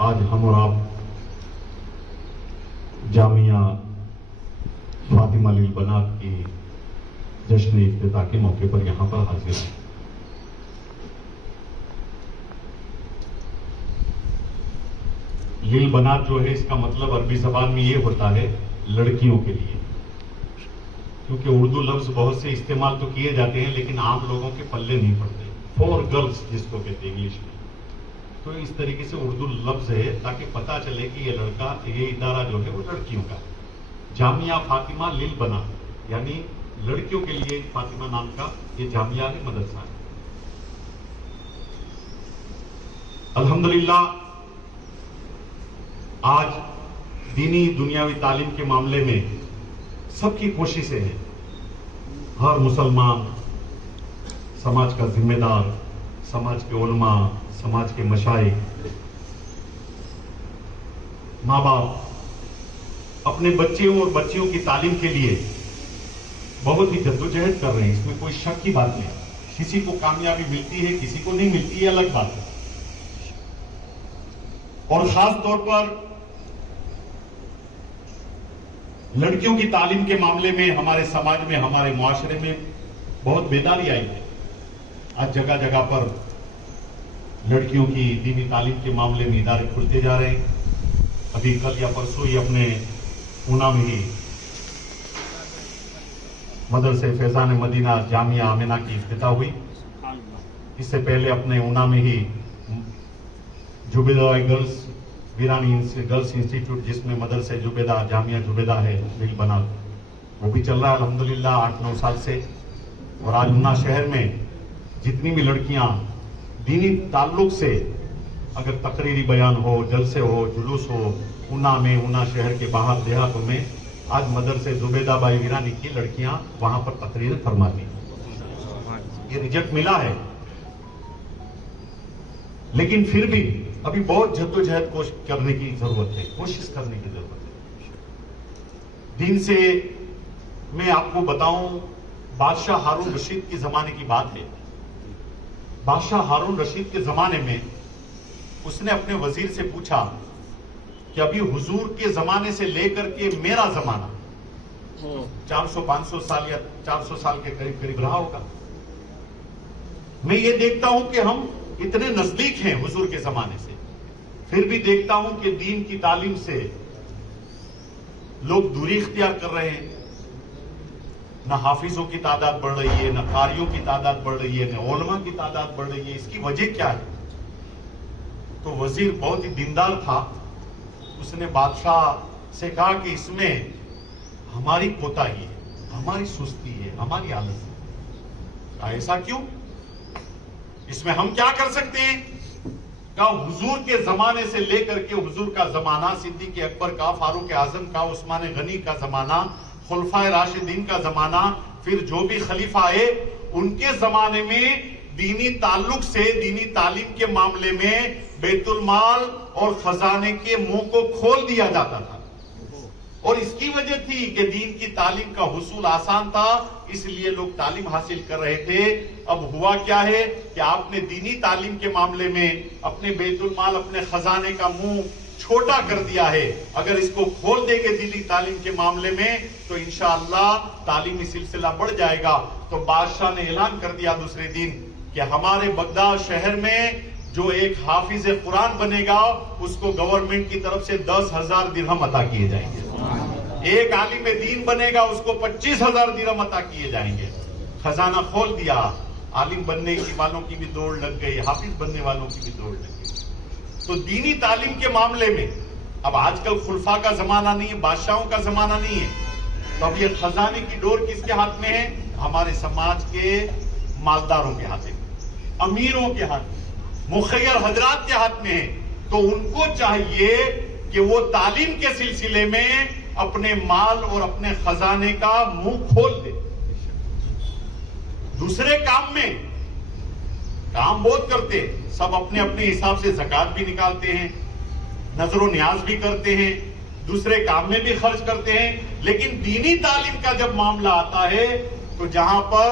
आज हम और आप जामिया फातिमा लील बनात की जश्न इफ्तिताह के मौके पर यहां पर हाजिर हैं। लील बनात जो है, इसका मतलब अरबी जबान में ये होता है लड़कियों के लिए, क्योंकि उर्दू लफ्ज बहुत से इस्तेमाल तो किए जाते हैं लेकिन आम लोगों के पल्ले नहीं पड़ते। फॉर गर्ल्स जिसको कहते हैं इंग्लिश में, तो इस तरीके से उर्दू लफ्ज है ताकि पता चले कि ये इदारा जो है वो लड़कियों का है। जामिया फातिमा लील बनात, यानी लड़कियों के लिए फातिमा नाम का ये जामिया है, मदरसा है। अल्हम्दुलिल्लाह आज दीनी दुनियावी तालीम के मामले में सबकी कोशिशें हैं। हर मुसलमान, समाज का जिम्मेदार, समाज के उलमा, समाज के मशाइख, माँ बाप अपने बच्चों और बच्चियों की तालीम के लिए बहुत ही जद्दोजहद कर रहे हैं। इसमें कोई शक की बात नहीं। किसी को कामयाबी मिलती है, किसी को नहीं मिलती है, अलग बात है। और खास तौर पर लड़कियों की तालीम के मामले में हमारे समाज में, हमारे मुआशरे में बहुत बेदारी आई है। आज जगह जगह पर लड़कियों की दीनी तालीम के मामले में इदारे खुलते जा रहे हैं। अभी कल या परसों ही अपने ऊना में ही मदरसे फैजान मदीना जामिया आमिना की इफ्तिताह हुई। इससे पहले अपने ऊना में ही जुबेदा गर्ल्स वीरानी गर्ल्स इंस्टीट्यूट, जिसमें मदरसे जुबेदा जामिया जुबेदा है लील बनात, वो भी चल रहा है अल्हम्दुलिल्लाह 8-9 साल से। और आज ऊना शहर में जितनी भी लड़कियां दीनी ताल्लुक से अगर तकरीरी बयान हो, जलसे हो, जुलूस हो, ऊना में, ऊना शहर के बाहर देहातों में, आज मदरसे जुबेदा बाई वीरानी की लड़कियां वहां पर तकरीर फरमाती हैं। ये रिजल्ट मिला है, लेकिन फिर भी अभी बहुत जद्दोजहद करने की जरूरत है, कोशिश करने की जरूरत है। दीन से मैं आपको बताऊं, बादशाह हारून रशीद के जमाने की बात है। बादशाह हारून रशीद के जमाने में उसने अपने वजीर से पूछा कि अभी हुजूर के जमाने से लेकर के मेरा जमाना 400-500 साल या 400 साल के करीब करीब रहा होगा। मैं ये देखता हूं कि हम इतने नजदीक हैं हुजूर के जमाने से, फिर भी देखता हूं कि दीन की तालीम से लोग दूरी इख्तियार कर रहे हैं। न हाफिजों की तादाद बढ़ रही है, न कारियों की तादाद बढ़ रही है, न उलमा की तादाद बढ़ रही है। इसकी वजह क्या है? तो वजीर बहुत ही दीनदार था, उसने बादशाह से कहा कि इसमें हमारी कोताही है, हमारी सुस्ती है, हमारी आलस है। ऐसा क्यों? इसमें हम क्या कर सकते हैं? का हुजूर के जमाने से लेकर के हुजूर का जमाना, सिद्दीक अकबर का, फारूक आजम का, उस्मान गनी का जमाना, खुलफाए राशिदीन का जमाना, फिर जो भी खलीफा आए उनके जमाने में दीनी ताल्लुक से, दीनी तालीम के मामले में बैतुल माल और खजाने के मुंह को खोल दिया जाता था। और इसकी वजह थी कि दीन की तालीम का हुसूल आसान था, इसलिए लोग तालीम हासिल कर रहे थे। अब हुआ क्या है कि आपने दीनी तालीम के मामले में अपने बैतुल माल, अपने खजाने का मुंह छोटा कर दिया है। अगर इसको खोल देंगे दीनी तालीम के मामले में तो इंशाअल्लाह तालीमी सिलसिला बढ़ जाएगा। तो बादशाह ने ऐलान कर दिया दूसरे दिन कि हमारे बगदाद शहर में जो एक हाफिज कुरान बनेगा उसको गवर्नमेंट की तरफ से 10,000 दिरहम अता किए जाएंगे। एक आलिम दीन बनेगा उसको 25,000 दिरहम अता किए जाएंगे। खजाना खोल दिया। आलिम बनने वालों की भी दौड़ लग गई, हाफिज बनने वालों की भी दौड़ लग गई। तो दीनी तालीम के मामले में अब आजकल खुलफा का जमाना नहीं है, बादशाहों का जमाना नहीं है। तो अब ये खजाने की डोर किसके हाथ में है? हमारे समाज के मालदारों के हाथ में, अमीरों के हाथ में, मुखय्यर हजरात के हाथ में है। तो उनको चाहिए कि वो तालीम के सिलसिले में अपने माल और अपने खजाने का मुंह खोल दे। दूसरे काम में काम बहुत करते हैं, सब अपने अपने हिसाब से ज़कात भी निकालते हैं, नजरो न्याज भी करते हैं, दूसरे काम में भी खर्च करते हैं, लेकिन दीनी तालीम का जब मामला आता है तो जहां पर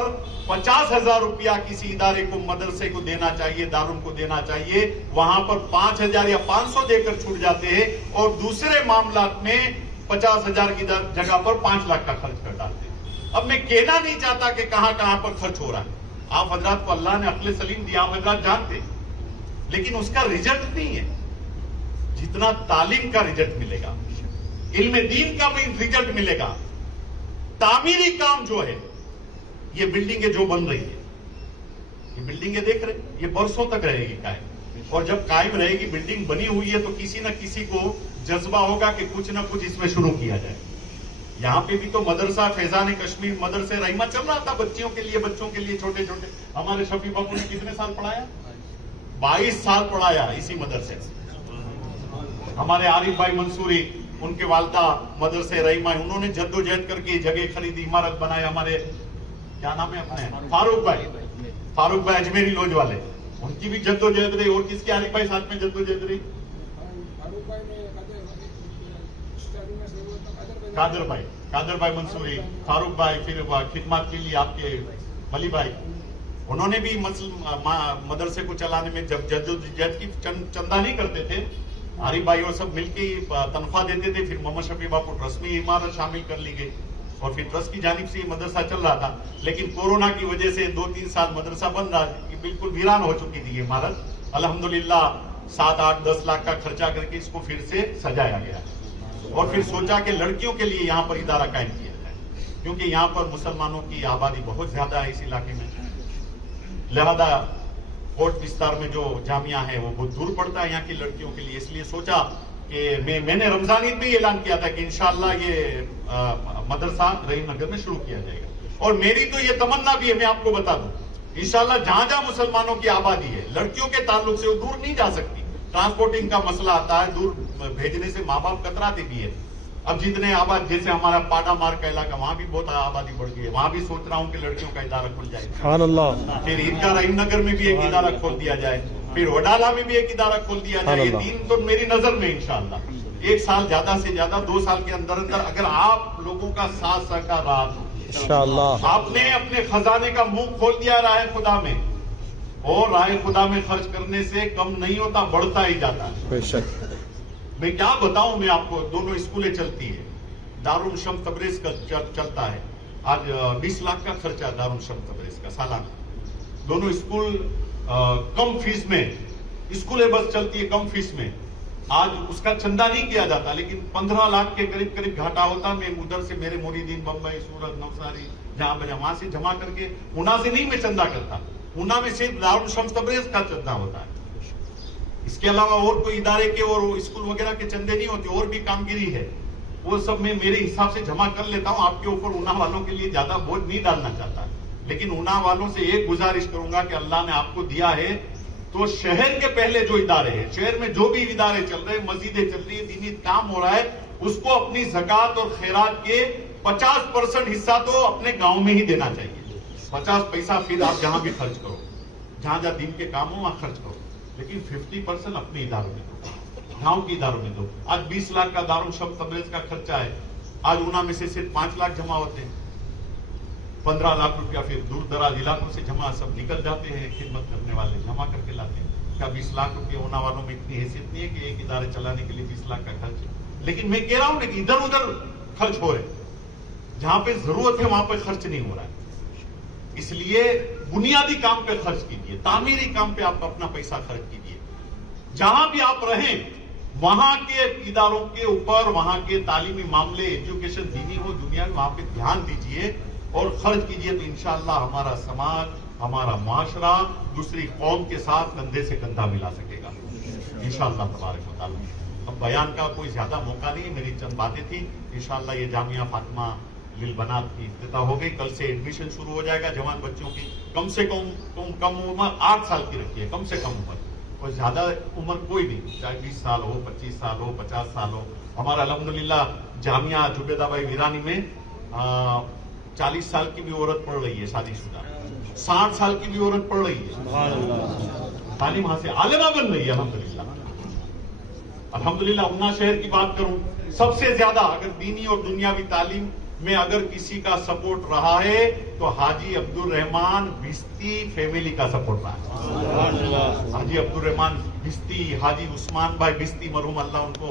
50,000 रुपया किसी इदारे को, मदरसे को देना चाहिए, दारुल को देना चाहिए, वहां पर 5,000 या 500 देकर छूट जाते हैं, और दूसरे मामला में 50,000 की जगह पर 5 लाख का खर्च कर डालते हैं। अब मैं कहना नहीं चाहता कि कहां कहां पर खर्च हो रहा है, आप हजरात को अल्लाह ने अक्ल सलीम दिया, आप हजरात जानते, लेकिन उसका रिजल्ट नहीं है जितना तालीम का रिजल्ट मिलेगा, इल्म दीन का भी रिजल्ट मिलेगा। तामीरी काम जो है, ये बिल्डिंगें जो बन रही है, ये बिल्डिंगें देख रहे, ये बरसों तक रहेगी कायम, और जब कायम रहेगी, बिल्डिंग बनी हुई है, तो किसी न किसी को जज्बा होगा कि कुछ ना कुछ इसमें शुरू किया जाए। यहाँ पे भी तो मदरसा फैजान कश्मीर मदरसे रहीमा चल रहा था, बच्चों के लिए छोटे छोटे। हमारे शफी बापू ने कितने साल पढ़ाया? 22 साल पढ़ाया इसी मदरसे से। हमारे आरिफ भाई मंसूरी, उनके वालदा मदरसे रहीमा, उन्होंने जद्दोजहद करके जगह खरीदी, इमारत बनाए। हमारे क्या नाम है अपने फारूक भाई अजमेरी लॉज वाले, उनकी भी जद्दोजहद रही। और किसके आरिफ भाई साथ में जद्दोजहद रही? कादर भाई मंसूरी, फारूक भाई, फिर खिदमत के लिए आपके मली भाई, उन्होंने भी मदरसे को चलाने में जब जद्दोजहद की चंदा नहीं करते थे, आरिफ भाई और सब मिलकर तनख्वाह देते थे। फिर मोहम्मद शफी बापू ट्रस्ट में इमारत शामिल कर ली गई, और फिर ट्रस्ट की जानिब से मदरसा चल रहा था। लेकिन कोरोना की वजह से 2-3 साल मदरसा बन रहा, बिल्कुल वीरान हो चुकी थी ये इमारत। अल्हम्दुलिल्लाह 7-8-10 लाख का खर्चा करके इसको फिर से सजाया गया, और फिर सोचा कि लड़कियों के लिए यहाँ पर इदारा कायम किया जाए, क्योंकि यहाँ पर मुसलमानों की आबादी बहुत ज्यादा है इस इलाके में। लिहाजा कोट विस्तार में जो जामिया है वो बहुत दूर पड़ता है यहाँ की लड़कियों के लिए, इसलिए सोचा कि मैंने रमजान ईद में ऐलान किया था कि इंशाअल्लाह ये मदरसा रहीम नगर में शुरू किया जाएगा। और मेरी तो ये तमन्ना भी है, मैं आपको बता दूं, इंशाअल्लाह जहां जहां मुसलमानों की आबादी है, लड़कियों के ताल्लुक से वो दूर नहीं जा सकती। ट्रांसपोर्टिंग का मसला आता है, दूर भेजने से माँ बाप कतराते भी है। अब जितने आबाद, जैसे हमारा पाडा मार्ग का इलाका, वहां भी बहुत आबादी बढ़ गई है, वहां भी सोच रहा हूँ कि लड़कियों का इदारा खुल जाए। फिर ईदगाह रहीम नगर में भी एक इदारा खोल दिया जाए, फिर वडाला में भी एक इदारा खोल दिया जाए। ये 3 तो मेरी नजर में इंशाअल्लाह 1 साल, ज्यादा से ज्यादा 2 साल के अंदर अंदर, अगर आप लोगों का साथ सहकार रहा, इंशाअल्लाह आपने अपने खजाने का मुंह खोल दिया राह खुदा में, और राह खुदा में खर्च करने से कम नहीं होता, बढ़ता ही जाता है। बेशक मैं क्या बताऊं, मैं आपको, दोनों स्कूलें चलती है, दारुल शम्स तबरेज का चलता है, आज 20 लाख का खर्चा दारुल शम्स तबरेज का सालाना। दोनों स्कूल कम फीस में, स्कूलें बस चलती है कम फीस में, आज उसका चंदा नहीं किया जाता, लेकिन 15 लाख के करीब करीब घाटा होता। मैं उधर से मेरे मुरीदीन बम्बई, सूरत, नवसारी, जहां बजा वहां से जमा करके, ऊना से नहीं मैं चंदा करता, ऊना में सिर्फ दारुल शम्स तबरेज का चंदा होता है। इसके अलावा और कोई इदारे के और स्कूल वगैरह के चंदे नहीं होते, और भी कामगिरी है, वो सब मैं मेरे हिसाब से जमा कर लेता हूं। आपके ऊपर ऊना वालों के लिए ज्यादा बोझ नहीं डालना चाहता, लेकिन ऊना वालों से एक गुजारिश करूंगा कि अल्लाह ने आपको दिया है तो शहर के पहले जो इदारे हैं, शहर में जो भी इदारे चल रहे हैं, मस्जिदें चल रही है, दीनी काम हो रहा है, उसको अपनी ज़कात और खैरात के 50% हिस्सा तो अपने गांव में ही देना चाहिए। 50 पैसा फिर आप जहां भी खर्च करो, जहां जहां दिन के काम हो वहां खर्च करो, लेकिन 50% अपने इदारों में दो, गांव के इदारों में दो। आज 20 लाख का दारुल शम्स तबरेज का खर्चा है, आज ऊना में से सिर्फ 5 लाख जमा होते हैं, 15 लाख रुपया फिर दूर दराज इलाकों से जमा सब निकल जाते हैं, खिदमत करने वाले जमा करके लाते हैं। क्या 20 लाख रुपया ऊना वालों में इतनी हैसियत नहीं है कि एक इदारे चलाने के लिए 20 लाख का खर्च है? लेकिन मैं कह रहा हूं कि इधर उधर खर्च हो रहे, जहां पे जरूरत है वहां पे खर्च नहीं हो रहा है। इसलिए बुनियादी काम पे खर्च कीजिए, तामीरी काम पे आप अपना पैसा खर्च कीजिए। जहां भी आप रहें वहां के इदारों के ऊपर, वहां के तालीमी मामले, एजुकेशन दीनी हो दुनिया में, वहां पे ध्यान दीजिए और खर्च कीजिए, तो इंशाअल्लाह हमारा समाज, हमारा माशरा दूसरी कौम के साथ कंधे से कंधा मिला सकेगा इंशाअल्लाह तबारक व तआला। अब बयान का कोई ज्यादा मौका नहीं, मेरी चंद बातें थी। इंशाअल्लाह ये जामिया फातिमा लिल बनात की इफ्तिताह हो गई, कल से एडमिशन शुरू हो जाएगा जवान बच्चों की। कम से कम उम्र 8 साल की रखी है, कम से कम उम्र, और ज्यादा उम्र कोई नहीं, चाहे 20 साल हो, 25 साल हो, 50 साल हो। हमारा अल्हम्दुलिल्लाह जामिया जुबेदा भाई वीरानी में 40 साल की भी औरत पढ़ रही है शादीशुदा, 60 साल की भी औरत पढ़ रही है, तालीम हासिल आलिमा बन रही है अल्हम्दुलिल्लाह। अल्हम्दुलिल्लाह ऊना शहर की बात करूं, सबसे ज्यादा अगर दीनी और दुनियावी तालीम में अगर किसी का सपोर्ट रहा है तो हाजी अब्दुल रहमान बिस्ती फैमिली का सपोर्ट रहा है। हाजी अब्दुल रहमान बिस्ती, हाजी उस्मान भाई बिस्ती मरहूम, अल्लाह उनको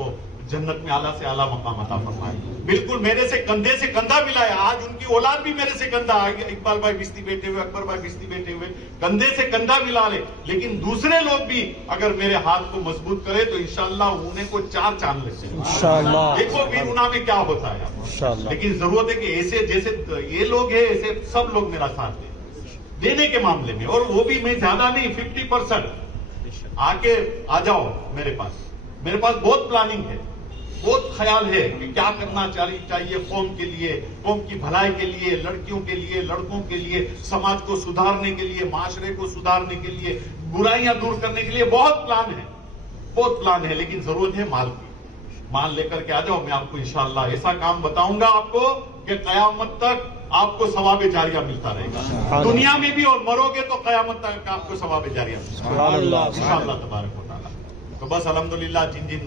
जन्नत में आला से आला मकाम अता फरमाए। बिल्कुल मेरे से कंधे से कंधा मिलाया। आज उनकी औलाद भी मेरे से कंधा, इकबाल भाई बिस्ती बैठे हुए, अकबर भाई बिस्ती बैठे हुए, कंधे से कंधा मिला ले। लेकिन दूसरे लोग भी अगर मेरे हाथ को मजबूत करे तो इंशाअल्लाह उन्हें को 4 चांद लग जाए इंशाअल्लाह। देखो वीरूना में क्या होता है इंशाअल्लाह। लेकिन जरूरत है कि ऐसे जैसे ये लोग है ऐसे सब लोग मेरा साथ देने के मामले में, और वो भी मैं ज्यादा नहीं, 50% आके आ जाओ मेरे पास। मेरे पास बहुत प्लानिंग है, बहुत ख्याल है कि क्या करना चाहिए कौम के लिए, कौम की भलाई के लिए, लड़कियों के लिए, लड़कों के लिए, समाज को सुधारने के लिए, माशरे को सुधारने के लिए, बुराइयां दूर करने के लिए बहुत प्लान है, बहुत प्लान है। लेकिन जरूरत है माल की। माल लेकर के आ जाओ, मैं आपको इंशाअल्लाह ऐसा काम बताऊंगा आपको कि कयामत तक आपको सवाब जारिया मिलता रहेगा, दुनिया में भी, और मरोगे तो कयामत तक आपको सवाब जारिया मिलेगा इंशाअल्लाह तबारक व तआला। तो बस अल्हम्दुलिल्लाह जिन जिन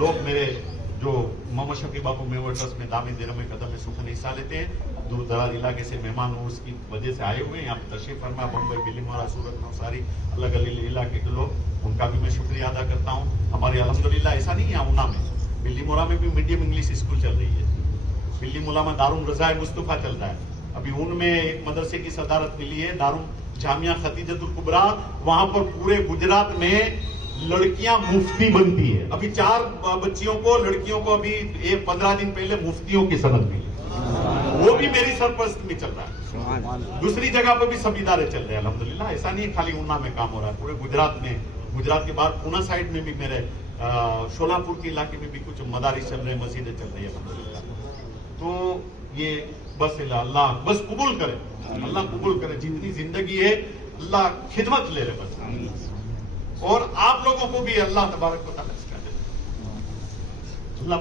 लोग मेरे जो मोहम्मद शफी बापू मेमोरियल ट्रस्ट में दामी देने में कदम में सुखन हिस्सा लेते हैं, दूर दराज इलाके से मेहमान हो उसकी वजह से आए हुए हैं, यहाँ पे तशरीफ फरमा, बम्बई, बिल्लीमोरा, सूरत, नवसारी, अलग अलग इलाके के लोग, उनका भी मैं शुक्रिया अदा करता हूँ। हमारे अल्हम्दुलिल्लाह ऐसा नहीं है, ऊना में, बिल्लीमोरा में भी मीडियम इंग्लिश स्कूल चल रही है, बिल्लीमोरा में दारुल रज़ाए मुस्तफा चल रहा है, अभी उनमें एक मदरसे की सदारत मिली है, दारुल जामिया खतीजतुल कुबरा, वहां पर पूरे गुजरात में लड़कियां मुफ्ती बनती है। अभी 4 बच्चियों को, लड़कियों को अभी 15 दिन पहले मुफ्तियों की सनद मिली, वो भी मेरी सरपरस्त में चल रहा है। दूसरी जगह पर भी सब इदारे चल रहे हैं अल्हम्दुलिल्लाह। ऐसा नहीं खाली ऊना में काम हो रहा है, पूरे गुजरात में, गुजरात के बाद पूना साइड में भी, मेरे शोलापुर के इलाके में भी कुछ मदारिस चल रहे हैं, मस्जिदें चल रही है अल्हम्दुलिल्लाह। तो ये बस अल्लाह बस कबूल करे, अल्लाह कबूल करे, जितनी जिंदगी है अल्लाह खिदमत ले रहे बस, और आप लोगों को भी अल्लाह तबारक व तआला अल्लाह